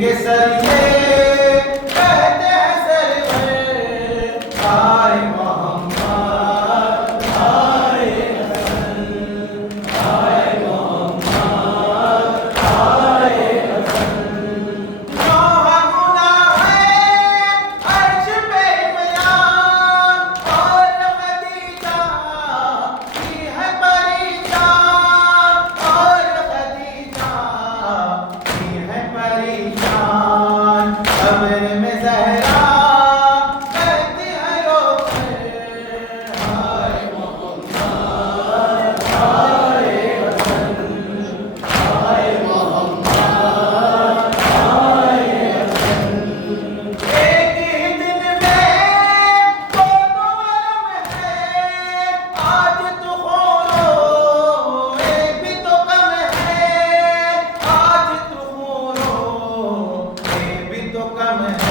के सरिये कहते हैं सरवर आए मोहम्मद आए हसन आए मोहम्मद आए हसन। नौहा गुनाह है अर्श पे बयान और खदीजा की है परेशान और खदीजा की है परेशान। कब्र में ज़हरा कहती है रोकर हाय मोहम्मद हाय हसन हाय मोहम्मद हाय हसन। एक ही दिन में दोनों आलम है आज तो खोलो ये भी तो कम है आज तो खोलो ये भी तो कम है।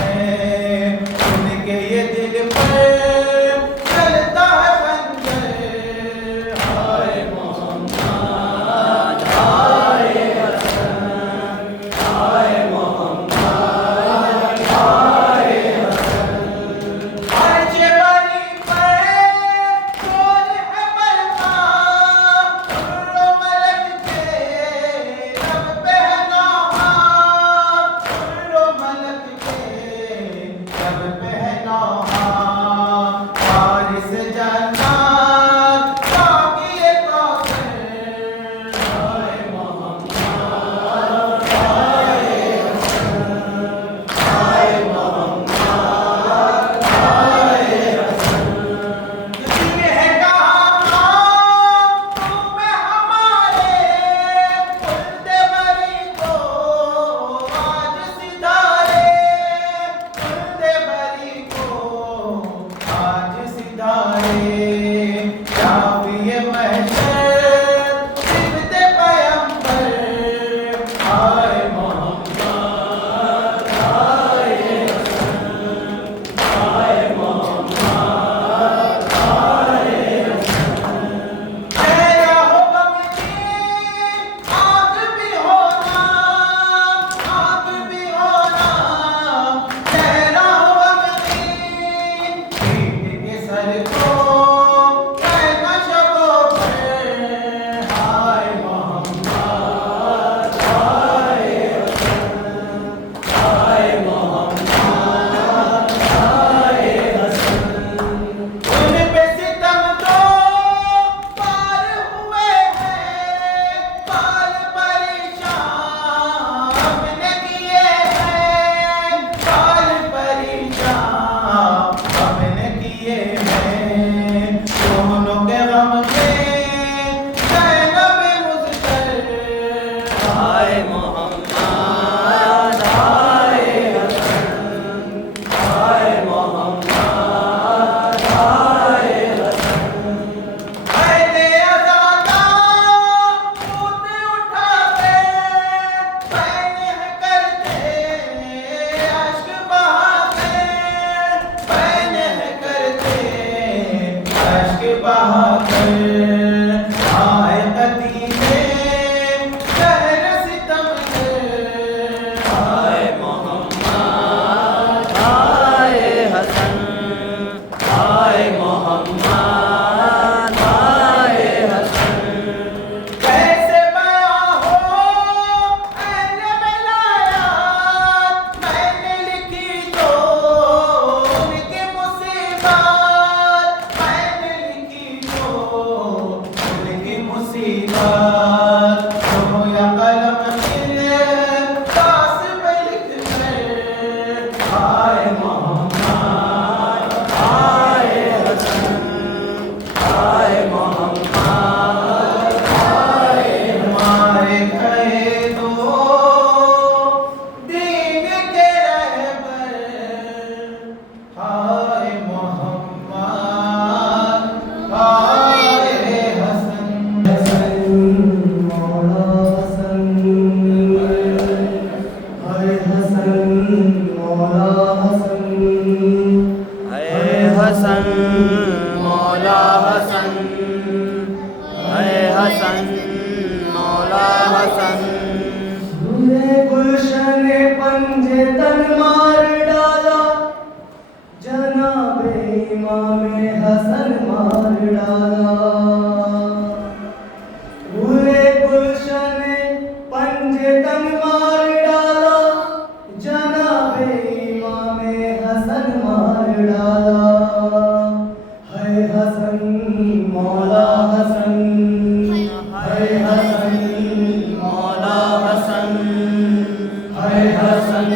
हसन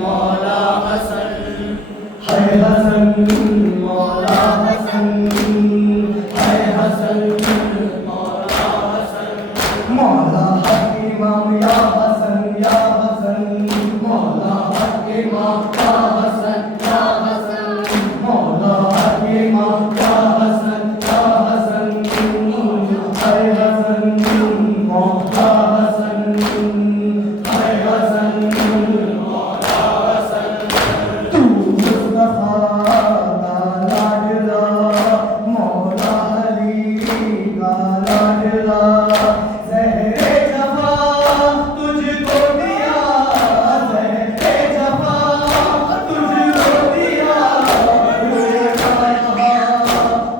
मौला हसन, है हसन मौला हसन, है हसन मौला हसन। मौला हक इमाम या हसन या हसन, मौला हक इमाम या हसन या हसन, मौला हक इमाम या हसन या हसन, है हसन मौला हसन, है हसन मौला हसन। तू मुस्तफा का लाडला, मौला अली का लाडला, ज़हरे जफ़ा तुझको दिया, ज़हरे जफ़ा तुझको दिया,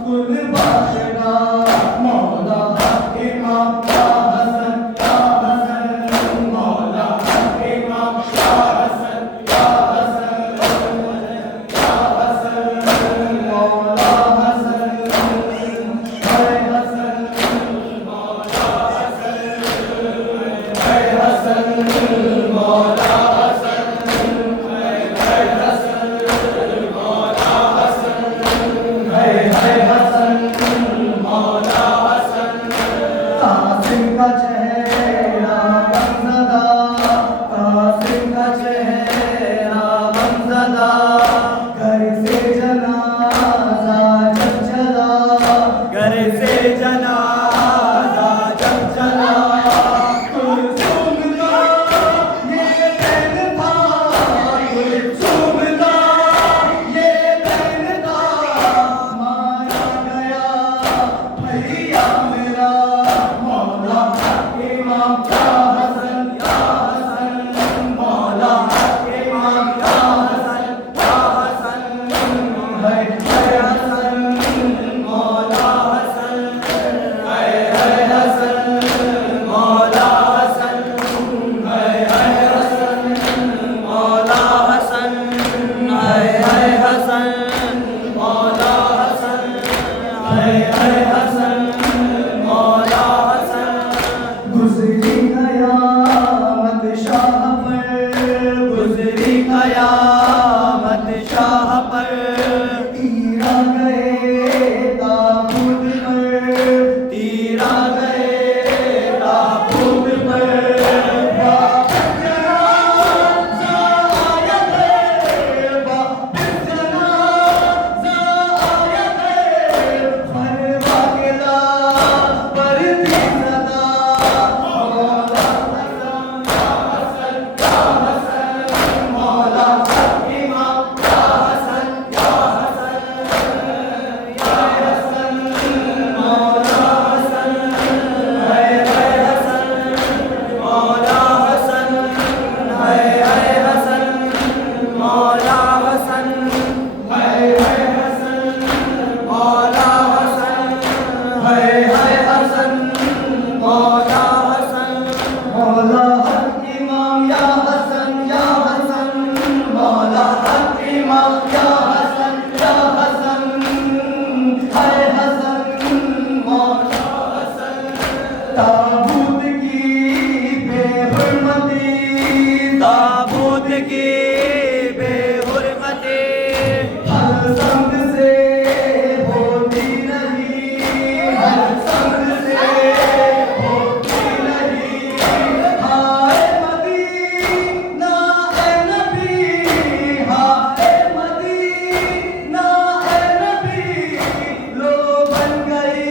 कुल बादशाह मौला हक इमाम या हसन या हसन, मौला हक इमाम या हसन या हसन, या हसन मौला हसन, है हसन मौला हसन, है हसन मौला हसन, है हसन मौला हसन, है हसन मौला हसन। कासिम का चेहरा गमज़दा, कासिम का चेहरा गमज़दा, घर से जनाज़ा जब चला, घर से जनाज़ा जब चला, कुलसुम का ये तन था, कुलसुम का ये तन था, मारा गया भैया मेरा, मौला हक इमाम या हसन या हसन, मौला हक इमाम या हसन या हसन, है हसन मौला हसन, है हसन मौला हसन, है हसन मौला हसन, है हसन मौला हसन, है हसन मौला हसन। गुज़री क़यामत शाह पर, गुज़री क़यामत शाह पर, तीरा गए ताबूत पर, तीरा गए ताबूत पर, वापस जनाज़ा आया है, वापस जनाज़ा आया है, फरवा गिला पर थी सदा, मौला हसन या हसन या हसन, मौला हक इमाम या हसन या हसन, या हसन मौला हसन, है हसन मौला हसन, है हसन मौला हसन, है हसन मौला हसन, है हसन मौला हसन। मौला हक इमाम या हसन या हसन, मौला हक इमाम या हसन या हसन, है हसन मौला हसन। ताबूत की बेहुरमती, ताबूत की बेहुरमती, हर संग से होती नहीं, हर संग से होती नहीं, हाय मदीना ए नबी, हाय मदीना ए नबी, लो बन गई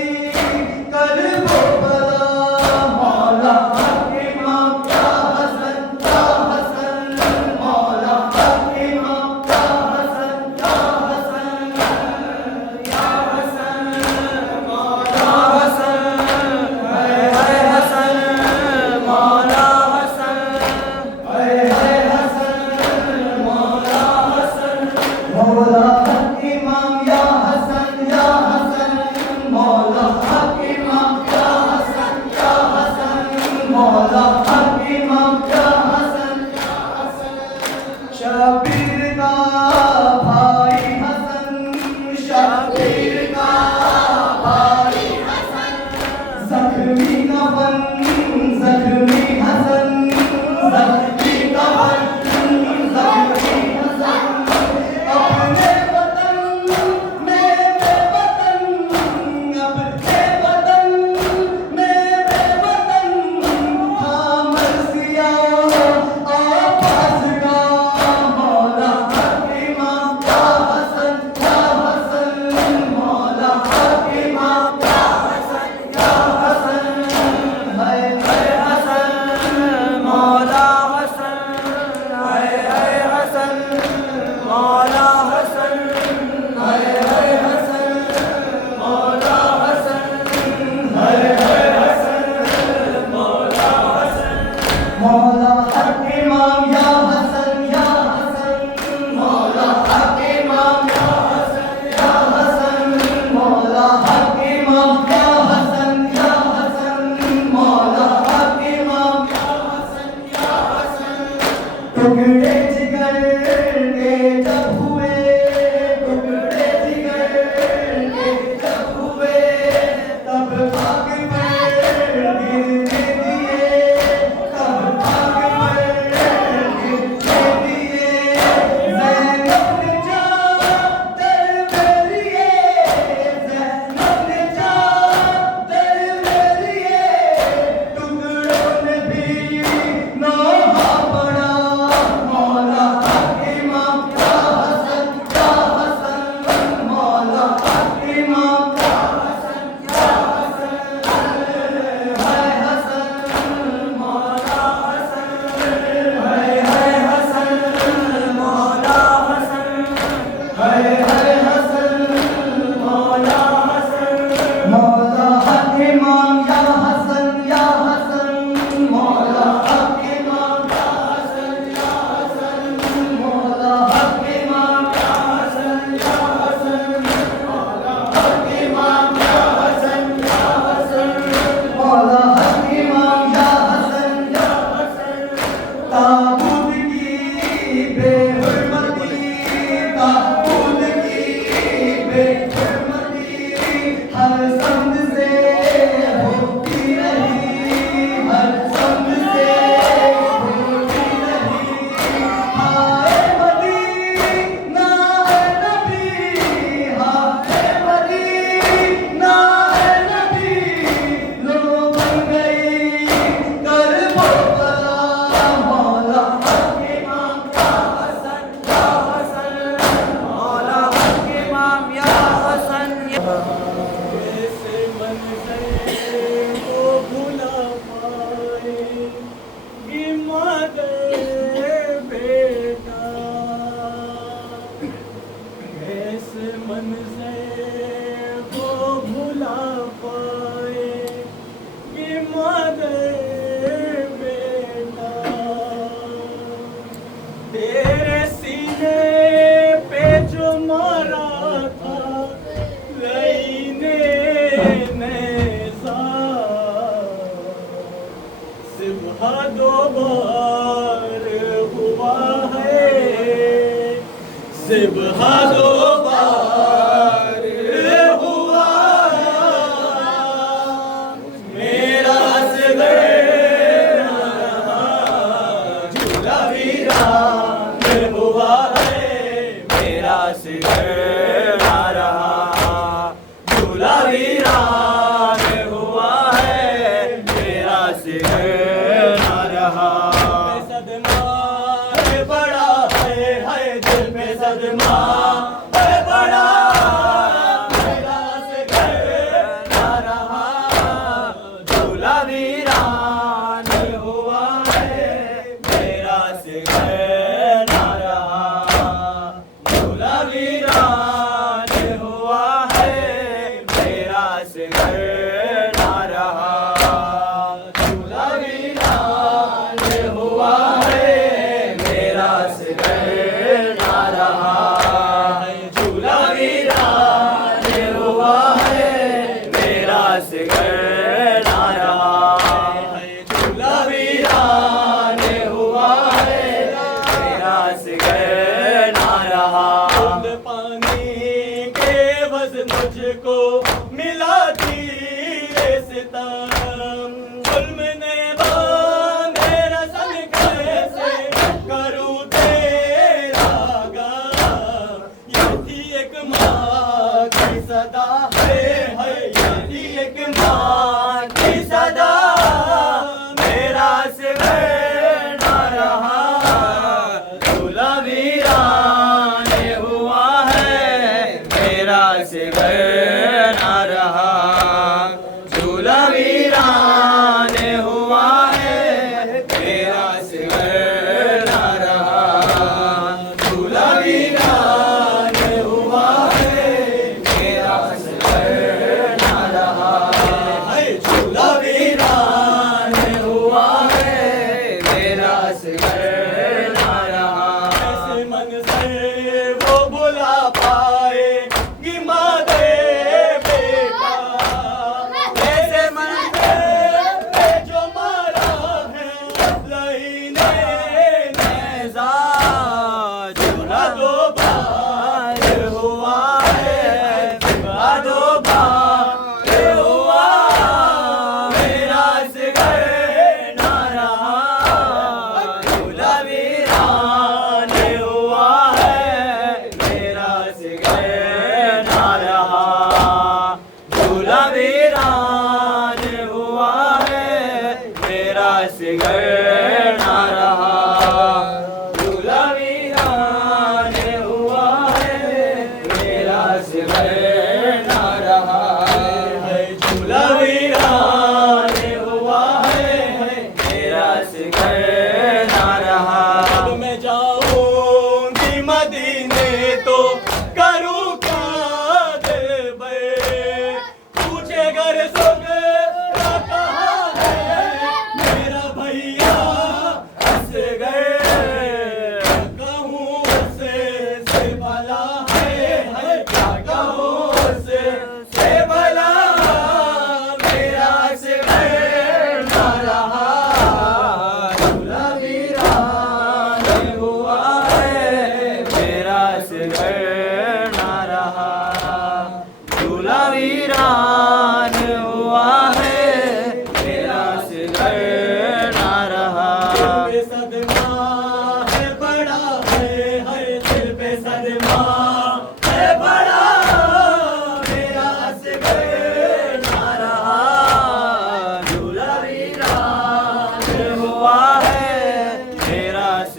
कर वो बला, मौला हक इमाम या हसन या हसन, मौला टुकड़े जिगर के जब हुए, टुकड़े जिगर के जब हुए, तब आग पर गिरने दिए, तब आग पर गिरने दिए। ज़ैनब ने चादर में लिए, ज़ैनब ने चादर में लिए, टुकड़ों ने भी नौहा पड़ा। मौला इमाम या हसन या हसन, मौला इमाम या हसन या हसन, हाय हसन मौला हसन, हाय हाय हसन मौला हसन, हाय हाय हसन मौला हसन। मौला इमाम या हसन या हसन, मौला इमाम या हसन या हसन, मौला इमाम या हसन या हसन, मौला इमाम या हसन या हसन, मौला इमाम या हसन या हसन। ताबूत की बेहुरमती, ताबूत की बेहुरमती, हर समद से होती रही, हर समद से होती रही। हाय मदीना है नबी, हाय मदीना है नबी, लो बन गई करबला। मौला इमाम या हसन या हसन, मौला इमाम या हसन या। कैसे मंज़र को भुला पाए ये मादर बेटा, कैसे मंज़र को भुला पाए ये मादर बेटा। तेरे सीने पे जो मारा था लईने नेज़ा, सिबहा दो बार हुआ है, सिबहा दो बार हुआ। मेरा सिगर झूला वीरान हुआ है, मेरा सिगर ना रहा, झूला वीरान हुआ है, मेरा सिगर ना रहा। सदमा है बड़ा है दिल में सदमा है बड़ा, मेरा सिगर ना रहा, झूला वीरान हुआ है, मेरा सिगर ना रहा, झूला वीरान हुआ है, मेरा सिगर ना रहा, झूला वीरान हुआ है, मेरा सिगर ना रहा, झूला वीरान हुआ है, मेरा सिगर ना रहा, झूला वीरान हुआ है, मेरा सिगर ना रहा। बूंद पानी के बस मुझको मिला थी ये सितम, जुल्म ने बांधे रसन कैसे करूँ तेरा गम। ये थी एक माँ की सदा है ये थी एक माँ की सदा, मेरा सिगर ना रहा, झूला वीरान हुआ है, मेरा सिगर ना रहा, झूला वीरान हुआ है, मेरा सिगर ना रहा, झूला वीरान हुआ है, मेरा सिगर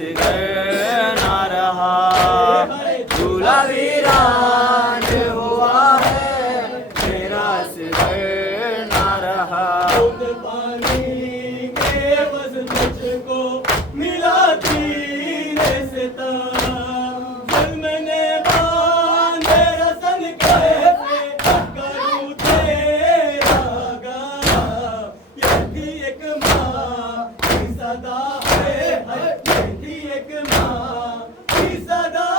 असगर ना रहा, झूला वीरान हुआ है, मेरा असगर ना रहा। खुद पानी के बस मुझको मिला तीरे से जल मैंने बांधे रसन कैसे करूँ तेरा गाना। ये भी एक माँ की सदा है, ये भी एक माँ की सदा।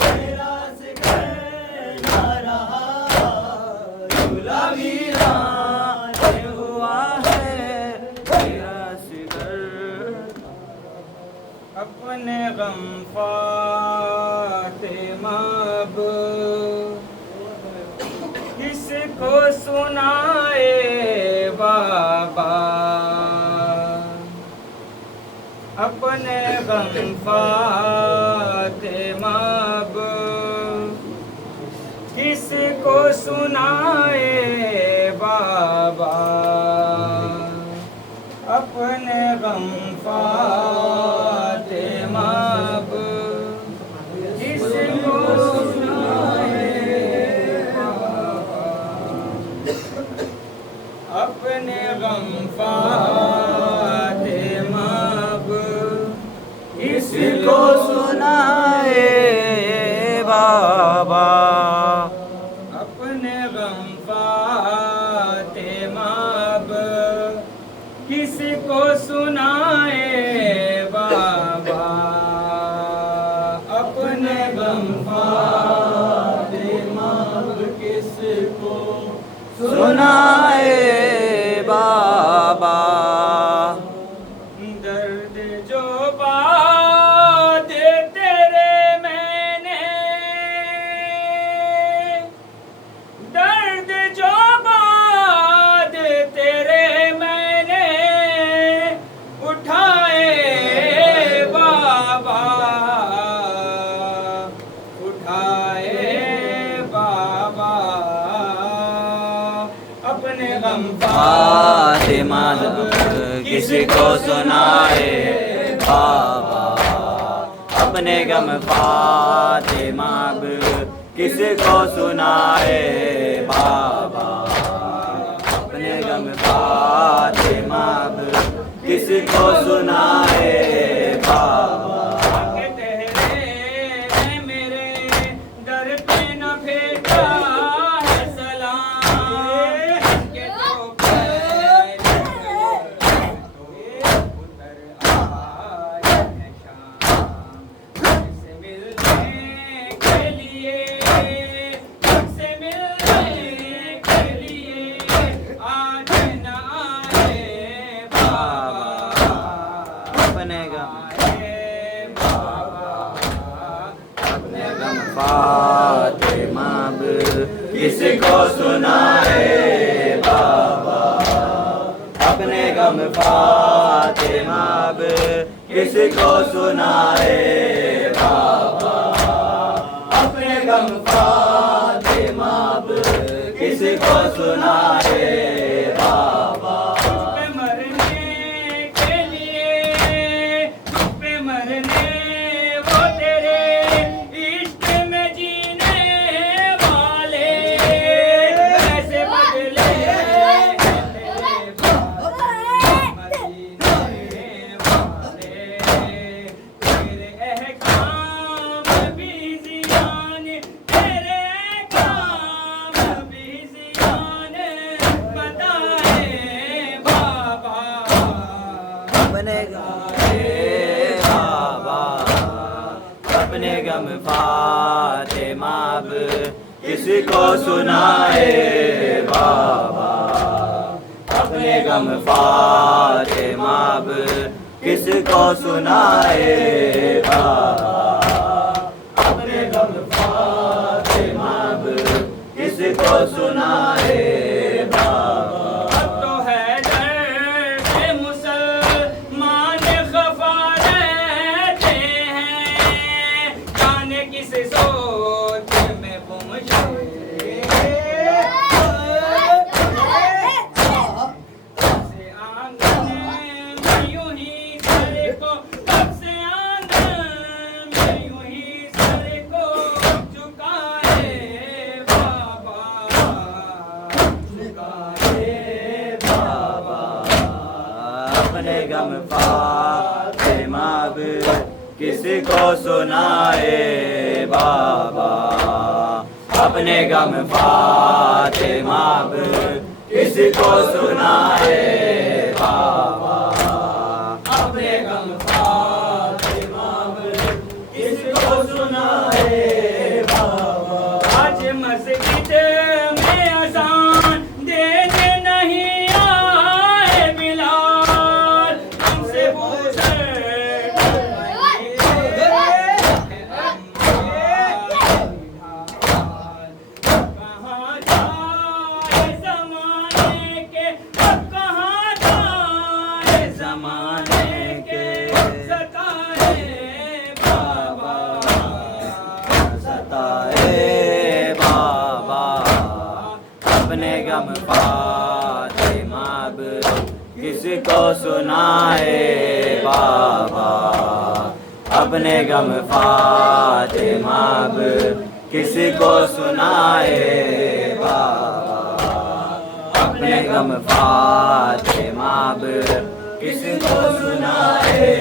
मेरा असगर ना रहा, झूला वीरान हुआ है, मेरा असगर। अपने गम फातिमा अब किसको सुनाए बाबा, अपने गम फातिमा अब किसको सुनाए बाबा, अपने गम फातिमा अब किसको सुनाए बाबा, अपने गम फातिमा अब किसको सुनाए बाबा, अपने गम फातिमा अब किसको सुनाए बाबा, अपने गम फातिमा अब किसको सुनाए बाबा। दर्द जो बात तेरे मैंने, दर्द जो बात तेरे मैंने उठाए बाबा, उठाए बाबा, अपने गम फातिमा किसको सुनाए बाबा, अपने गम फातिमा किसको सुनाए बाबा, अपने गम फातिमा किसको सुनाए बाबा। आके तेरे ने मेरे दर पे न भेजा है सलाम, के तो पहले उतर आए हैं शाम, तुझसे मिलने के लिए, तुझसे मिलने के लिए आज न आए बाबा, अपने गम अपने गम फातिमा किसको सुनाए बाबा, अपने गम फातिमा किसको सुनाए बाबा, अपने गम फातिमा किसको सुनाए बाबा। पे मरने के लिए, पे मरने वो तेरे इश्क में जीने वाले, ऐसे बदले तेरे मदीने वाले, तेरे अहकाम भी जियान, तेरे अहकाम भी जियान बताए बाबा, अपने बाबा, अपने गम फातिमा किसको सुनाए बाबा, अपने गम फातिमा किसको सुनाए बाबा, अपने गम फातिमा किसको सुनाए बाबा। अब तो है दर्द मुसलमान खफा रहते हैं, जाने किस सोच में गुम गए, से आंगन में यूं ही घर को कब से किसी को सुनाए बाबा अपने गम फातिमा अब किसी को सुनाए बाबा अपने गम फातिमा अब किसी को सुनाए बाबा। आज मस्जिद में अज़ान देने नहीं आए बिलाल, हमसे पूछे कहाँ जाए ज़माने के, कहाँ जाए ज़माने के सताए बाबा, सताए बाबा अपने गम फातिमा अब किसी को सुनाए बाबा अपने गम फातिमा अब किसी को सुनाए बाबा अपने गम फातिमा अब किसी को सुनाए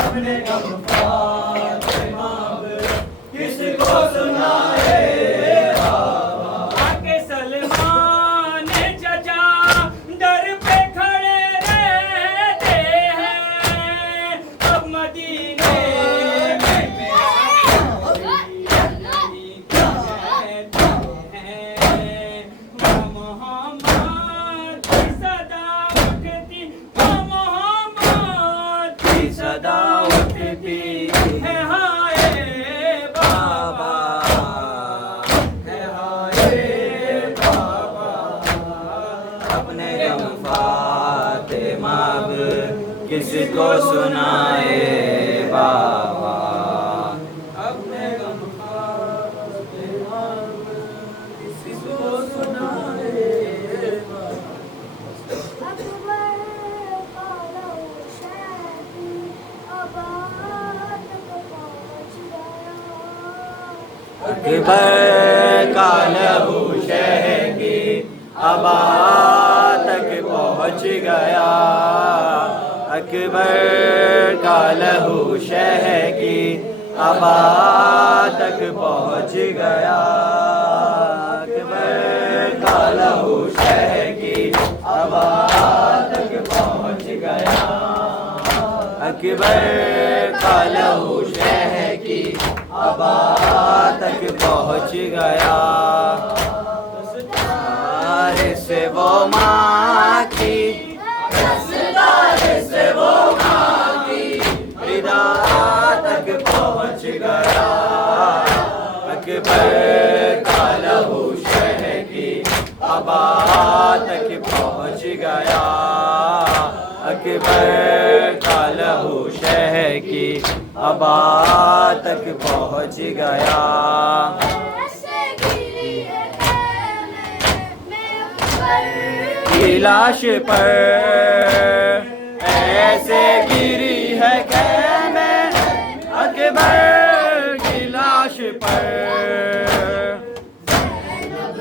अपने गम फातिमा अब किसी को सुनाए आके सलमान चचा दर पे खड़े रहते हैं, अब मदीने में कहते हैं मोहम्मद की सदा उठती, मोहम्मद की सदा उठती है हाय बाबा, है हाय बाबा, अपने गम फातिमा अब किसी को सुनाए बाबा अपने गम फातिमा अब किसी को सुनाए अकबर का लहू शह की अबा तक पहुँच गया अकबर का लहू शह की अबा तक पहुँच गया अकबर का लहू शह की अबा तक पहुँच गया अकबर का लहू शह की अबा तक पहुँच गया से वो माँ की से वो माँ की हृदा तक पहुँच गया अकबर का लहू शह की अबा तक पहुँच गया अकबर का लहू शह की अबा तक पहुँच गया की लाश पर ऐसे गिरी है कैमे अकबर की लाश पर ज़ैनब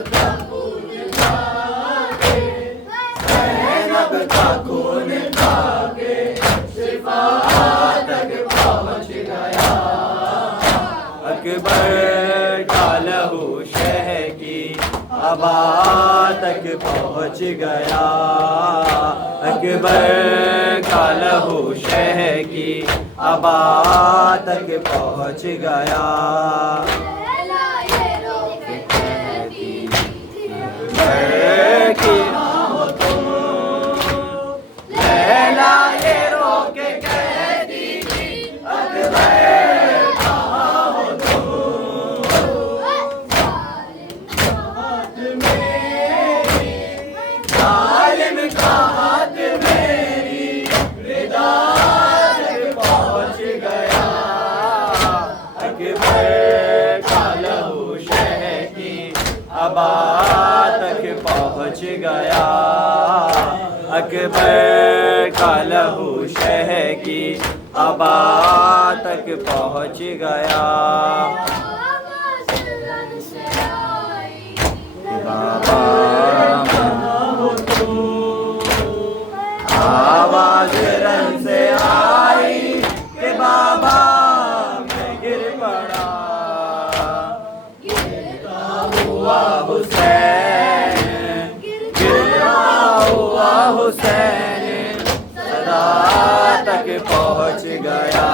का खून खाके शिफा तक पहुँच गया अकबर का लहू शह की अबा तक पहुँच गया अकबर का लहू शह की अबा तक पहुँच गया लैला ये रोके कहती थी अकबर कहाँ हो तुम जालिम का हाथ मेरी हृदा तक पहुँच गया अकबर का लहू शह की अबा तक पहुँच गया अकबर का लहू शह की अबा तक पहुँच गया बाबा आवाज रन से आई पहुँच गया।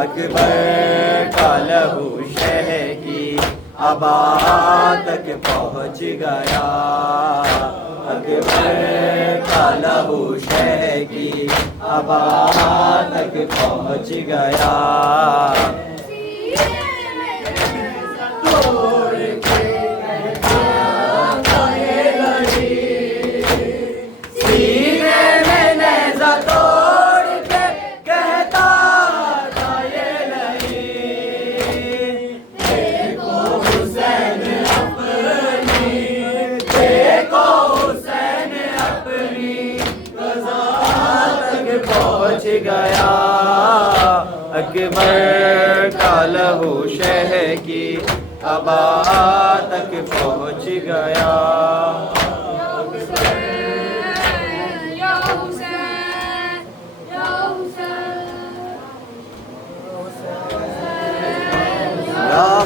अकबर का लहू शह की अबा तक पहुँच गया। अकबर का लहू शह की अबा तक पहुँच गया। सीने में नेज़ा तोड़ के कहता था ये नहीं, देखो हुसैन अपनी, देखो हुसैन अपनी रज़ा तक पहुँच गया। अकबर का लहू शह की अबा तक पहुँच गया। या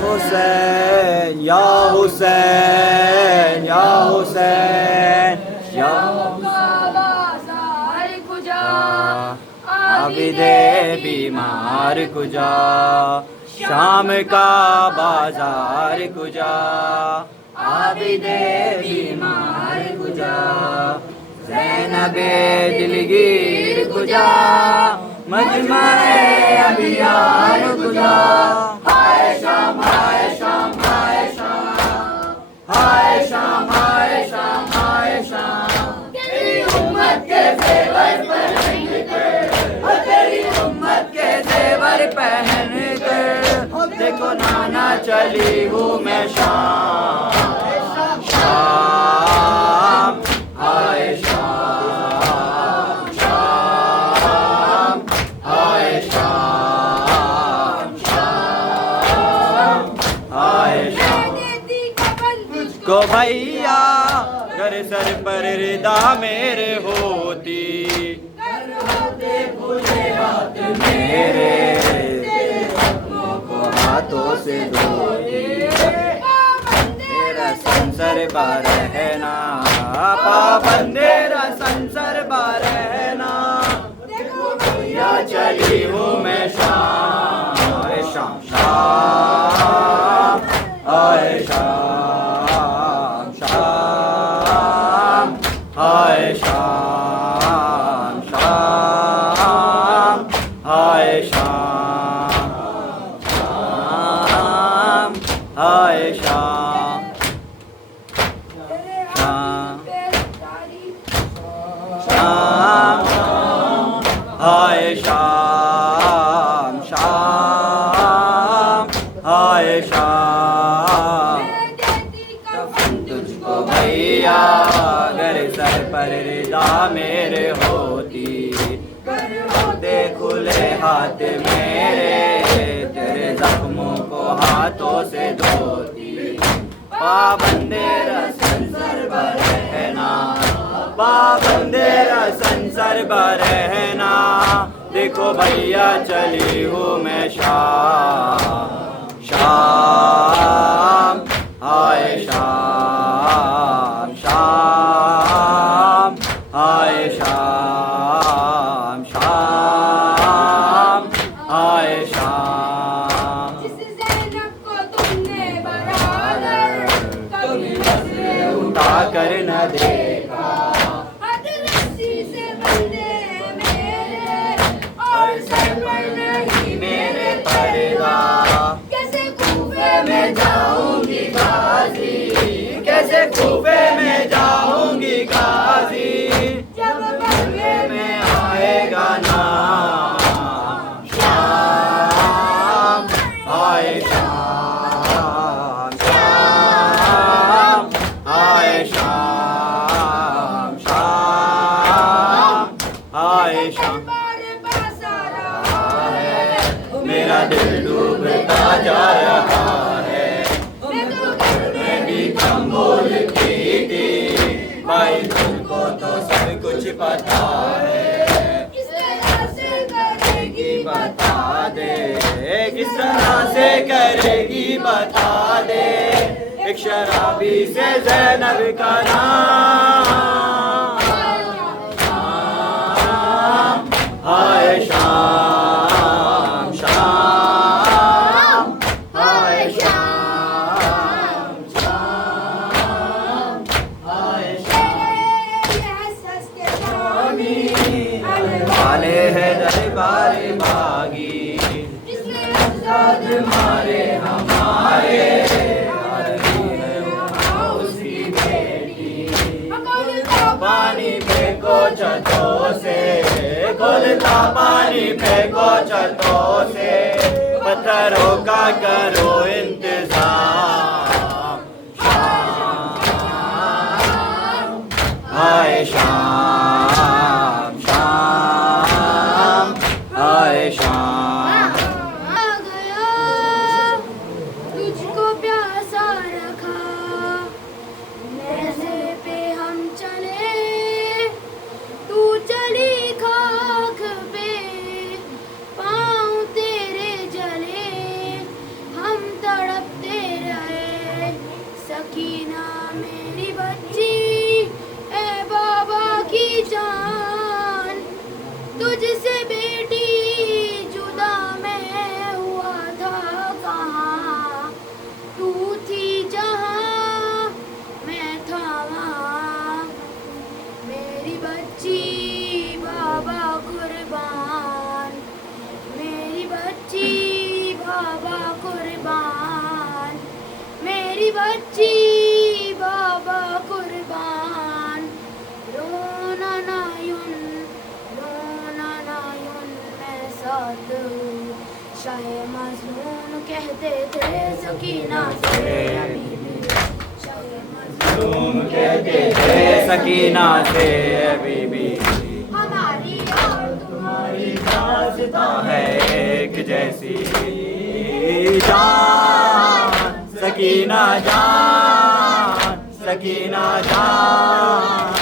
हुसैन या हुसैन या हुसैन या आबिदे बीमार कुजा, शाम का बाजार कुजा, आबिदे बीमार कुजा, ज़ैनबे दिलगीर कुजा, मजमाए अबियार कुजा। हाय शाम हाय शाम हाय शाम हाय शाम हाय शाम हाय शाम, तेरी उम्मत के ज़ेवर पहन कर, तेरी उम्मत के ज़ेवर पहन कर, देखो नाना चली हूँ मैं शाम शाम हाय शाम शाम हाय शाम शाम हाय शाम। तुझको भैया घर सर पर रिदा मेरे होती, मेरे को हाथों से धोती, तेरा संसर बार रहना, पाबंदेरा संसर बार रहना, भैया चली हूँ मैं शाम शाम शाम हाय शाम शाम हाय शाम शाम हाय शाम शाम हाय शाम शाम शाम हाय शाम शाम हाय शाम। तुझको भैया घर सर पर रिदा मेरे होती, दे खुले हाथ मेरे, तेरे जख्मों को हाथों से धोती, पाबंदेरा संसर पर रहना, पाबंदेरा संसर पर रहना, देखो भैया चली हूँ मैं शाम शाम हाय शाम शाम हाय शाम शाम हाय शाम। जिस ज़ैनब को तुमने बराबर कभी नजरे उठा कर न देखा, हद रस्सी से बंधे मेरे और सर पर नहीं मेरे पर्दा, कैसे कूफे में जाऊंगी गाजी, कैसे कूफे में जाऊंगी गाजी, जब बंगले में आएगा नाम शाम हाय शाम शाम हाय शाम शाम हाय शाम। मेरा दिल डूबता जा रहा है, मैं भी कम बोलती थी, भाई तुमको तो सब कुछ पता है, किस तरह से करेगी बता दे, किस तरह से करेगी बता दे, एक शराबी से ज़ैनब का नाम हाय शाम शाम हाय शाम शाम हाय वाले हैं दरबार बागी मारे हमारे उसकी बेटी पानी फेंको छतों से खोलता पानी फेंको छतों से पत्थरों का करो इंतजाम शाम हाय शाम शाम हाय शाम आ गया तुझको प्यासा रखा नैज़े पे हम चले तू चली खाक पे पाँव तेरे जले हम तड़पते रहे सकीना मेरी बच्ची ए बाबा की जान तुझसे बेटी जुदा मैं हुआ था कहाँ तू थी जहाँ मैं था वहाँ मेरी बच्ची बाबा कुर्बान मेरी बच्ची बाबा कुर्बान मेरी बच्ची बाबा कुर्बान रोना नायुन मैं साथ हूँ शायद मजनून कहते थे सकीना से अभी भी शायद मजनून कहते थे सकीना से अभी भी हमारी और तुम्हारी दास्तां है एक जैसी जान सकीना जान सकीना जान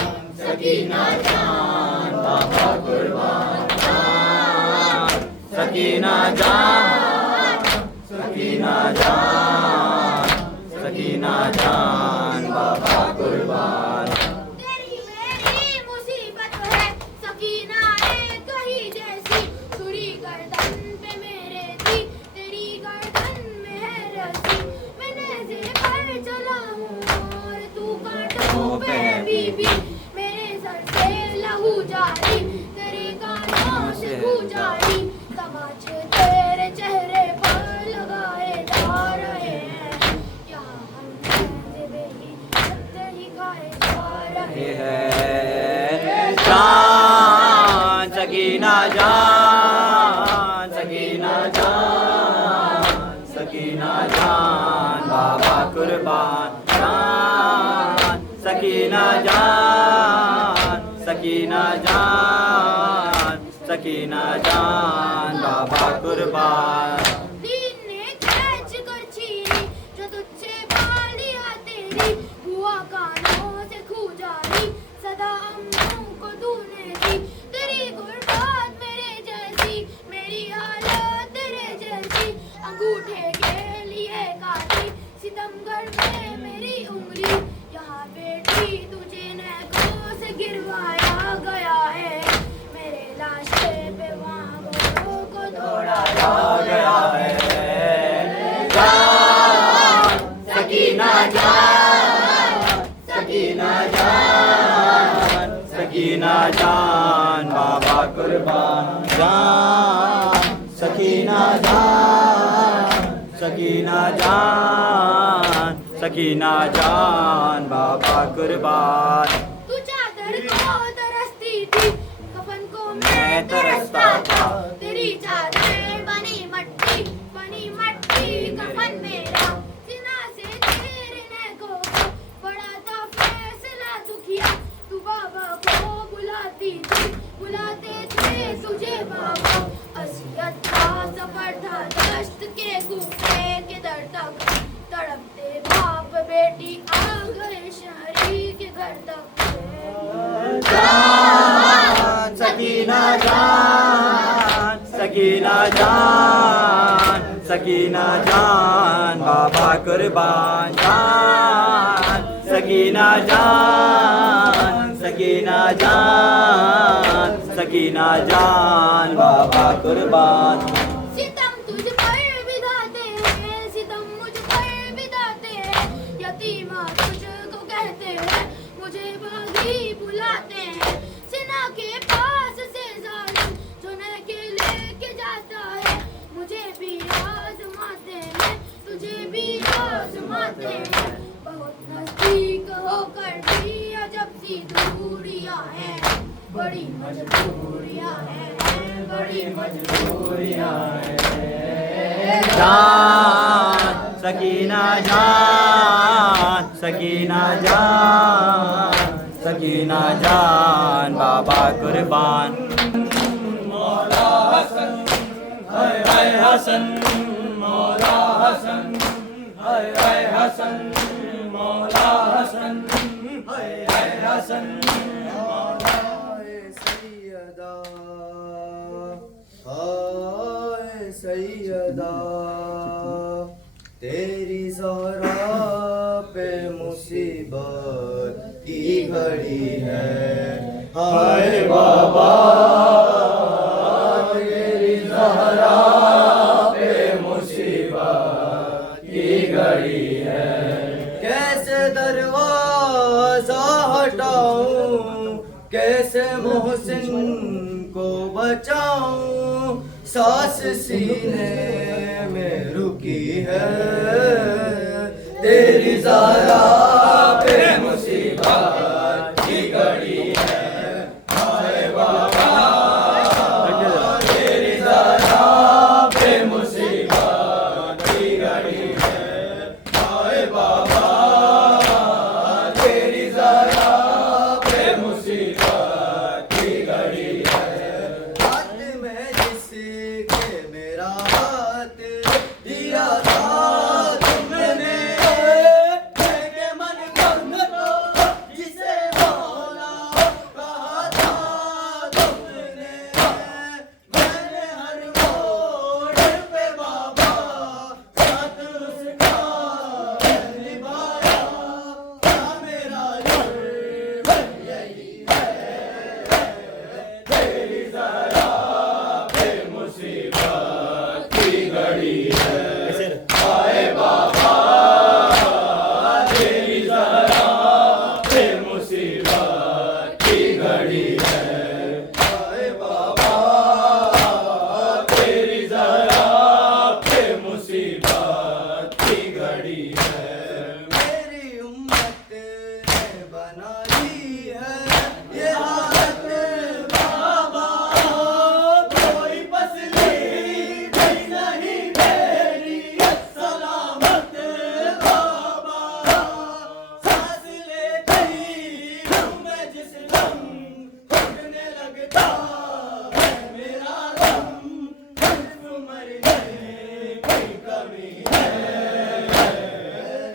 सकीना जान बाबा कुर्बान जान सकीना जान सकीना जान सकीना जान बाबा कुर्बान तेरी मेरी मुसीबत है सकीना एक ही जैसी तुरी गर्दन पे मेरे थी तेरी गर्दन में है रस्सी मैं नेज़े पर चला हूँ और तू कांटों पे बीबी मेरे सर से लहू जारी तेरे कानों से खू जारी तमाचे तेरे चेहरे पर लगाए जा रहे हैं यहाँ हम नेज़े बेही सत्य ही गाए जा रहे हैं जान सकीना जान सकीना जान सकीना जान बाबा कुर्बान जान सकीना जान सकीना जान सकीना जान बाबा कुर्बान दीन ने खींच कर छीनी जो तुझसे बालियां तेरी हुआ कानों से खू जारी सदा अम्मों को तूने दी तेरी गुरबात मेरे जैसी मेरी हालत तेरे जैसी अंगूठे के लिए काटी सितमगर में मेरी उंगली यहाँ बेटी तुझे नैकों से गिरवाया गया है मेरे लाशे पे वहाँ घोड़ों को दौड़ाया गया है जान सकीना जान सकीना जान सकीना जान बाबा कुर्बान जान सकीना जान सकीना जान सकीना जान बाबा कुर्बान तू चादर को तरसती थी कफन को मैं तरसता था तेरी चादर बनी मट्टी कफन मेरा सीना से तेरे नैकों को बड़ा था फैसला तू किया तू बाबा को बुलाते थे तुझे बाबा असियत था सफर था दश्त के गुफे के दर तक तड़पते बाप बेटी आ गए शहरी के घर तक जान सकीना जान सकीना जान सकीना जान बाबा कुर्बान जान सकीना जान सकीना जान बाबा कुर्बान। सितम तुझ पर विधाते हैं, सितम मुझ पर विधाते हैं, यतीमा तुझको कहते हैं, मुझे बागी बुलाते हैं। सिना के पास से जालिम चुने के लेके जाता है, मुझे भी आजमाते हैं, तुझे भी आजमाते हैं। बहुत नजदीक होकर भी अजब सी दूरियां हैं, बड़ी मजबूरियां हैं, बड़ी मजबूरियां हैं। जान सकीना जान बाबा कुर्बान। मौला हसन हाय हाय हसन, मौला हसन हाय हाय हसन, मौला हसन हाय हाय हसन। हाय सैयदा तेरी ज़हरा पे मुसीबत की घड़ी है। हाय बाबा तेरी ज़हरा पे मुसीबत की घड़ी है। कैसे दरवाजा हटाऊं, कैसे मोहसिन को बचाऊं, सांस सीने में रुकी है। तेरी ज़हरा पे मुसीबत की घड़ी है। हाय बाबा तेरी ज़हरा पे मुसीबत की घड़ी है। हाय बाबा तेरी ज़हरा पे मुसीबत की घड़ी है। हाथ में जिसके मेरा हाथ दिया था तुमने, के मन गम को जिसे मौला कहा था तुमने। मैंने हर मोड़ पे बाबा साथ उसका निभाया, क्या मेरा जुर्म यही है। तेरी ज़हरा पे मुसीबत की घड़ी है। हाय बाबा तेरी ज़हरा पे मुसीबत की घड़ी है। हाय बाबा तेरी ज़हरा पे मुसीबत की घड़ी है। मेरी उम्मत ने बना ली है ये हालत बाबा, कोई पसली भी नहीं मेरी सलामत बाबा। सांस लेते ही हूँ मैं जिस दम, घुटने लगता है मेरा दम। सिर्फ मरने की कमी है।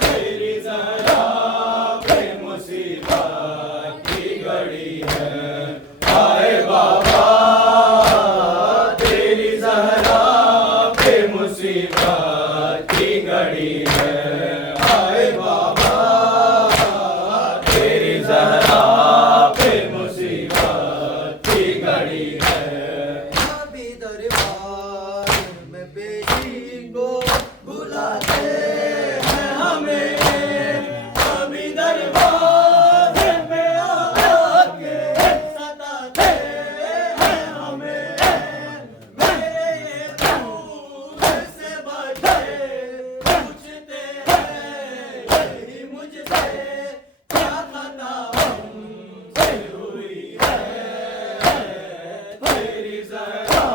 तेरी ज़हरा पे मुसीबत की घड़ी है। हाय बाबा तेरी ज़हरा पे मुसीबत की घड़ी है। हाय बाबा तेरी ज़हरा पे मुसीबत की घड़ी है। अभी दरबार में पेशी को बुलाते हैं हमें, अभी दरबार में आके सताते हैं हमें। मेरे ये दूर से बैठे पूछते हैं यही मुझसे, क्या खता हमसे हुई है। तेरी ज़हरा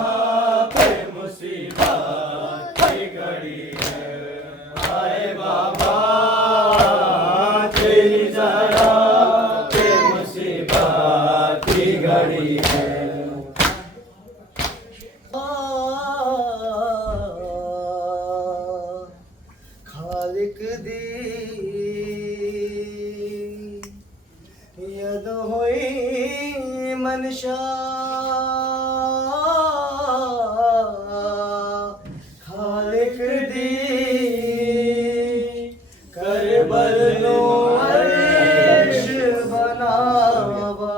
पे मुसीबत की घड़ी है। हाय बाबा तेरी ज़हरा पे मुसीबत की घड़ी है। खालिक दी यद होई मनशा, खालिक दी करबल नो अर्श बनावा।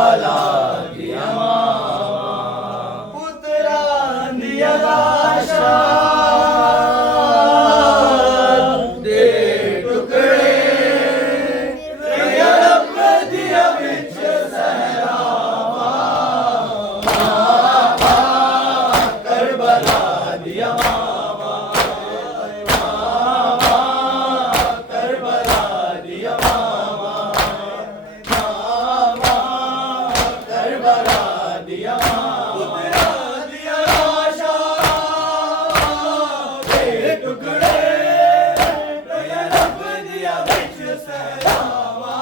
करबला दिया मावा पुत्रा दिया लाशा दे टुकड़े रब दिया बिच सहरावा करबला दिया मावा करबला दिया मावा करबला दिया पुत्रा दिया लाशा दे टुकड़े रब दिया बिच सहरावा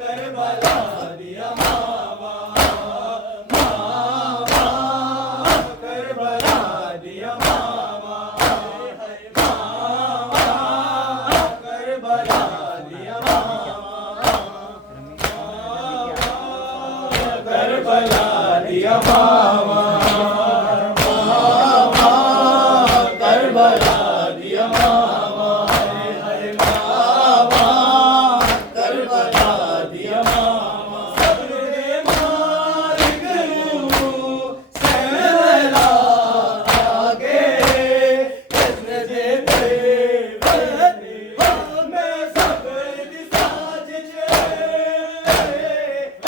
करबला दिया मावा करबला दिया मावा करबला दिया मावा करबला दिया मावा करबला दिया मावा करबला दिया मावा सबरे मालिक नू सहला आगे किसने दे दे मैं सबर दी साजिश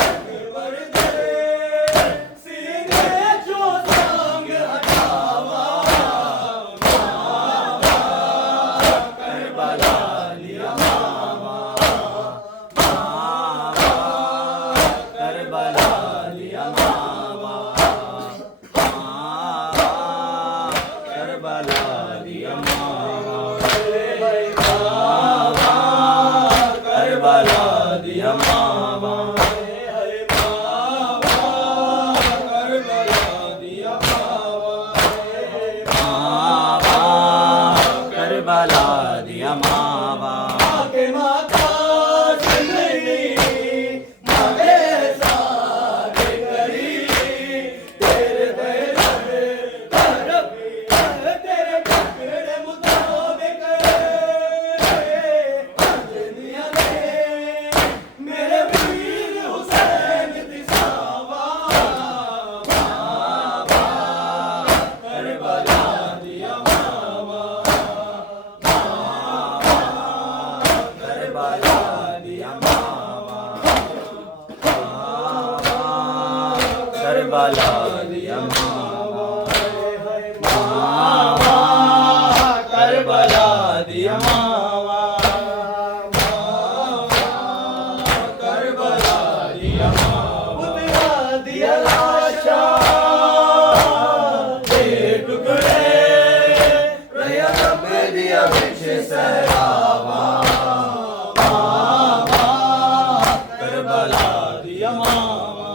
अकबर दे सीने जो सांग हटावा करबला दिया मावा करबला दिया मावा करबला दिया मावा करबला दिया मावा करबला दिया करबला दिया मावा के माता जिंदगी मांगे सारे करी तेरे तेरे टुकड़े मुताबिक दुनिया में मेरे वीर हुसैन दिसावा करबला दिया मावा करबला दिया मावा करबला दिया मावा करबला दिया मावा करबला दिया मावा पुत्रा दिया लाशा दे टुकड़े रब दिया बिच सहरावा करबला दिया मावा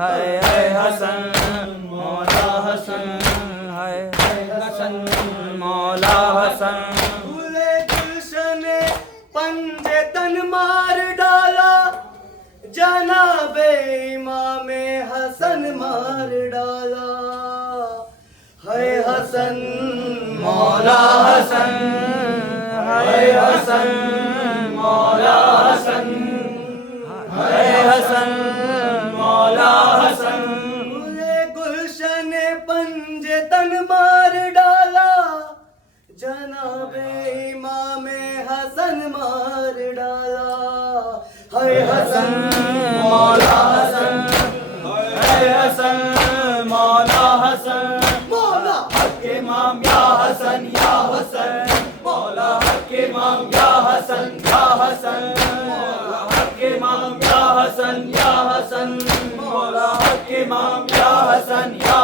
हाय हसन मौला हसन हाय हसन मौला हसन फूले गुलशन पंजे तन मार डाला जनाबे इमाम हसन मार डाला है हसन मौला हसन हाय हसन मौला हसन हाय हसन मौला हसन फूले गुलशन पंजे तन मार डाला जनाबे इमाम हसन मार डाला है हसन मौला हसन हाय हसन मौला हसन मौला हक इमाम या हसन या हसन मौला हक इमाम या हसन या हसन हक इमाम या हसन या हसन मौला हक इमाम या हसन या